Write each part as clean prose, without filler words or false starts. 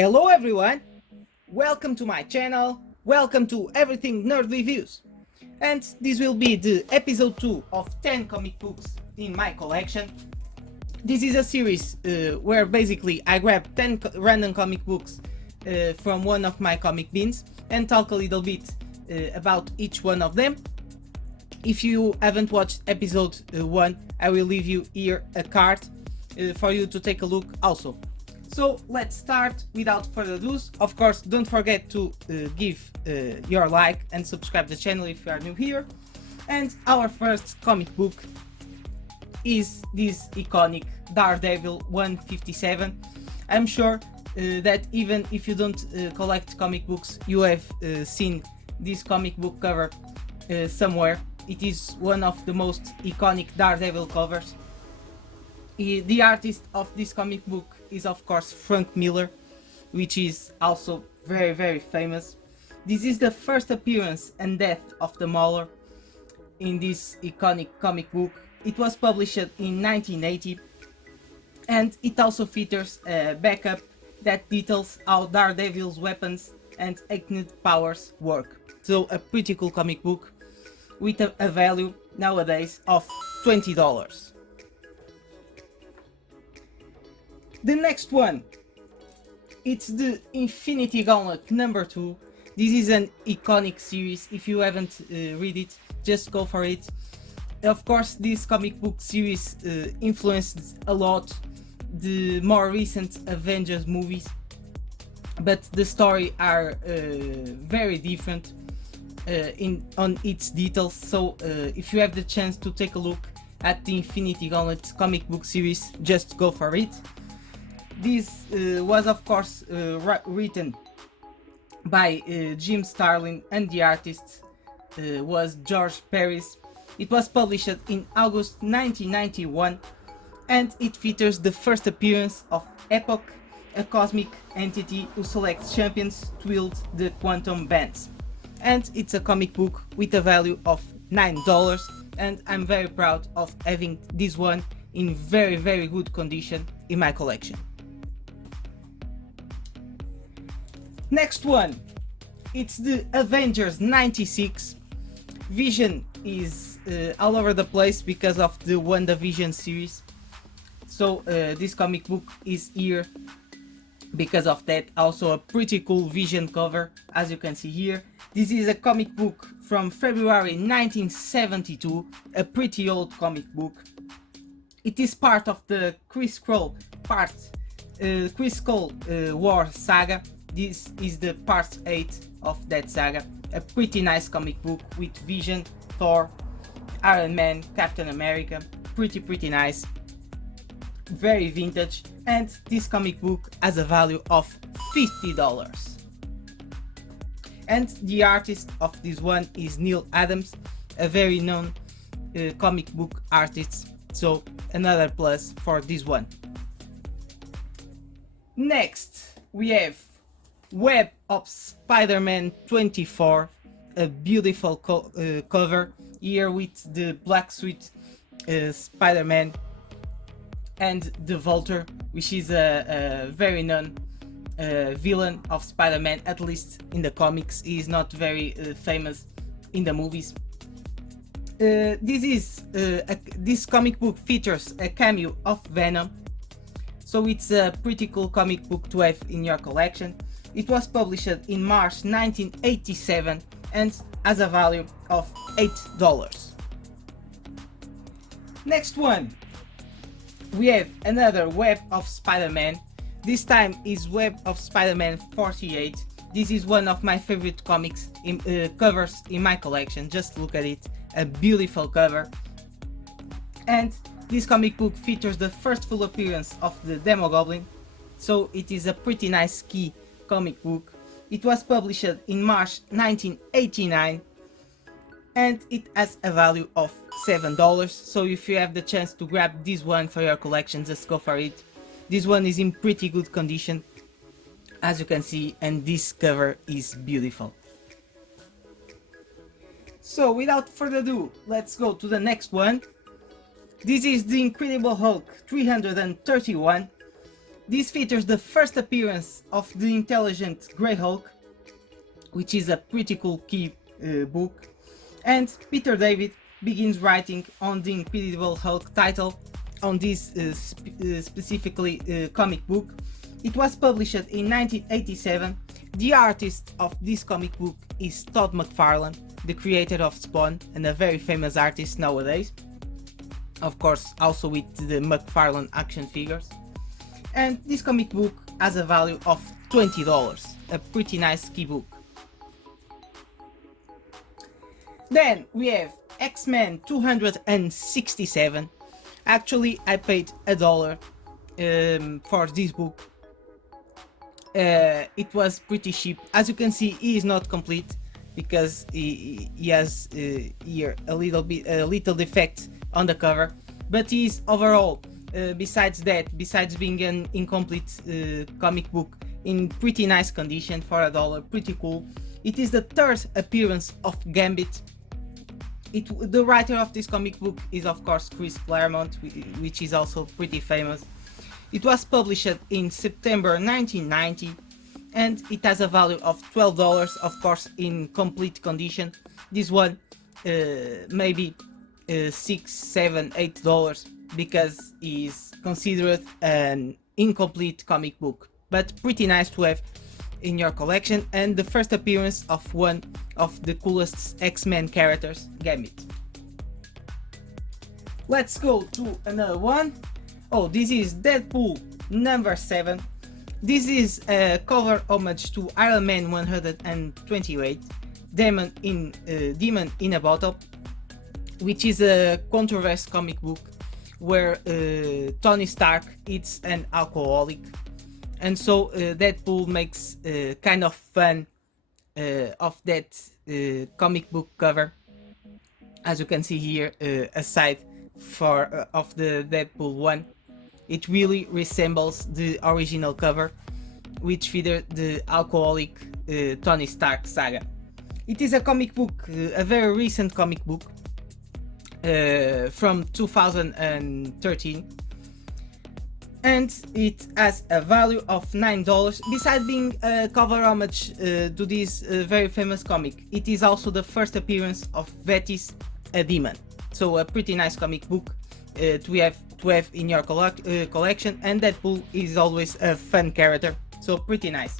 Hello everyone! Welcome to my channel, welcome to Everything Nerd Reviews. And this will be the episode 2 of 10 comic books in my collection. This is a series where basically I grab 10 random comic books from one of my comic bins and talk a little bit about each one of them. If you haven't watched episode 1, I will leave you here a card for you to take a look also. So let's start without further ado. Of course, don't forget to give your like and subscribe to the channel if you are new here. And our first comic book is this iconic Daredevil 157. I'm sure that even if you don't collect comic books, you have seen this comic book cover somewhere. It is one of the most iconic Daredevil covers. The artist of this comic book is of course Frank Miller, which is also very famous. This is the first appearance and death of the Mauler in this iconic comic book. It was published in 1980 and it also features a backup that details how Daredevil's weapons and Ignite powers work. So a pretty cool comic book with a value nowadays of $20. The next one, it's the Infinity Gauntlet number 2. This is an iconic series. If you haven't read it, just go for it. Of course, this comic book series influenced a lot the more recent Avengers movies, but the story are very different on its details. So if you have the chance to take a look at the Infinity Gauntlet comic book series, just go for it. This was of course written by Jim Starlin and the artist was George Paris. It was published in August 1991 and it features the first appearance of Epoch, a cosmic entity who selects champions to wield the quantum bands. And it's a comic book with a value of $9 and I'm very proud of having this one in very good condition in my collection. Next one, it's the Avengers 96. Vision is all over the place because of the WandaVision series. So this comic book is here because of that. Also a pretty cool Vision cover, as you can see here. This is a comic book from February 1972, a pretty old comic book. It is part of the Chris Skull War saga. This is the part 8 of that saga. A pretty nice comic book with Vision, Thor, Iron Man, Captain America. Pretty nice. Very vintage. And this comic book has a value of $50. And the artist of this one is Neil Adams, a very known comic book artist. So another plus for this one. Next we have Web of Spiderman 24, a beautiful cover here with the black suit Spider-Man and the Vulture, which is a very known villain of Spider-Man, at least in the comics. He is not very famous in the movies. This comic book features a cameo of Venom, so it's a pretty cool comic book to have in your collection. It was published in March 1987 and has a value of $8. Next one, we have another Web of Spider-Man. This time is Web of Spider-Man 48. This is one of my favorite comics covers in my collection. Just look at it, a beautiful cover. And this comic book features the first full appearance of the Demogoblin, so it is a pretty nice key comic book. It was published in March 1989 and it has a value of $7. So if you have the chance to grab this one for your collection, just go for it. This one is in pretty good condition, as you can see, and this cover is beautiful. So without further ado, let's go to the next one. This is the Incredible Hulk 331. This features the first appearance of the intelligent Grey Hulk, which is a pretty cool key book, and Peter David begins writing on the Incredible Hulk title on this specifically comic book. It was published in 1987. The artist of this comic book is Todd McFarlane, the creator of Spawn and a very famous artist nowadays. Of course, also with the McFarlane action figures. And this comic book has a value of $20, a pretty nice key book. Then we have X-Men 267. Actually, I paid $1 for this book. It was pretty cheap. As you can see, he is not complete because he has here a little defect on the cover, but he is overall, besides being an incomplete comic book, in pretty nice condition for $1, pretty cool. It is the third appearance of Gambit. The writer of this comic book is of course Chris Claremont, which is also pretty famous. It was published in September 1990 and it has a value of $12, of course in complete condition. This one maybe $6, $7, $8 because it is considered an incomplete comic book, but pretty nice to have in your collection, and the first appearance of one of the coolest X-Men characters, Gambit. Let's go to another one. Oh, this is Deadpool number 7. This is a cover homage to Iron Man 128, Demon in a Bottle, which is a controversial comic book where Tony Stark is an alcoholic, and so Deadpool makes kind of fun of that comic book cover. As you can see here, aside of the Deadpool one, it really resembles the original cover, which featured the alcoholic Tony Stark saga. It is a comic book, a very recent comic book from 2013, and it has a value of $9. Besides being a cover homage to this very famous comic, it is also the first appearance of Vetis, a demon. So a pretty nice comic book to have in your collection, and Deadpool is always a fun character, so pretty nice.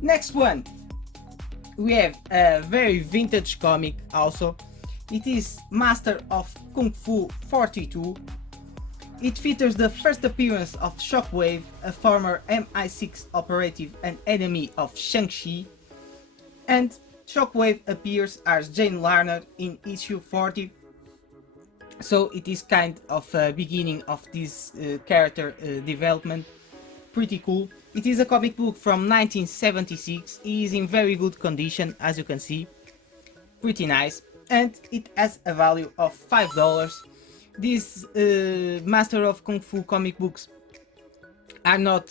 Next one, we have a very vintage comic also. It is Master of Kung Fu 42. It features the first appearance of Shockwave, a former MI6 operative and enemy of Shang-Chi, and Shockwave appears as Jane Larner in issue 40. So it is kind of a beginning of this character development. Pretty cool. It is a comic book from 1976. It is in very good condition, as you can see. Pretty nice. And it has a value of $5. These Master of Kung Fu comic books are not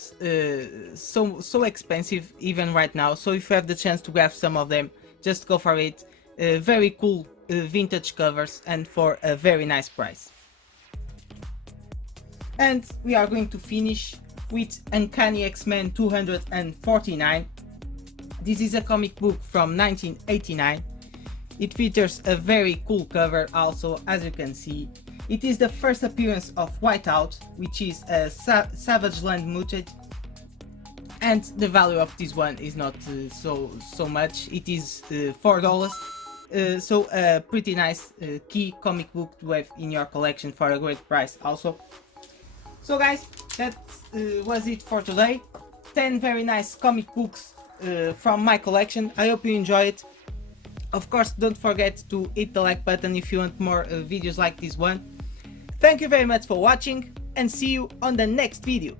so expensive even right now. So if you have the chance to grab some of them, just go for it. Very cool vintage covers and for a very nice price. And we are going to finish with Uncanny XMen 249. This is a comic book from 1989. It features a very cool cover also, as you can see. It is the first appearance of Whiteout, which is a Savage Land mutant, and the value of this one is not so much. It is $4. So a pretty nice key comic book to have in your collection for a great price also. So guys, that was it for today. 10 very nice comic books from my collection. I hope you enjoy it. Of course, don't forget to hit the like button if you want more videos like this one. Thank you very much for watching, and see you on the next video.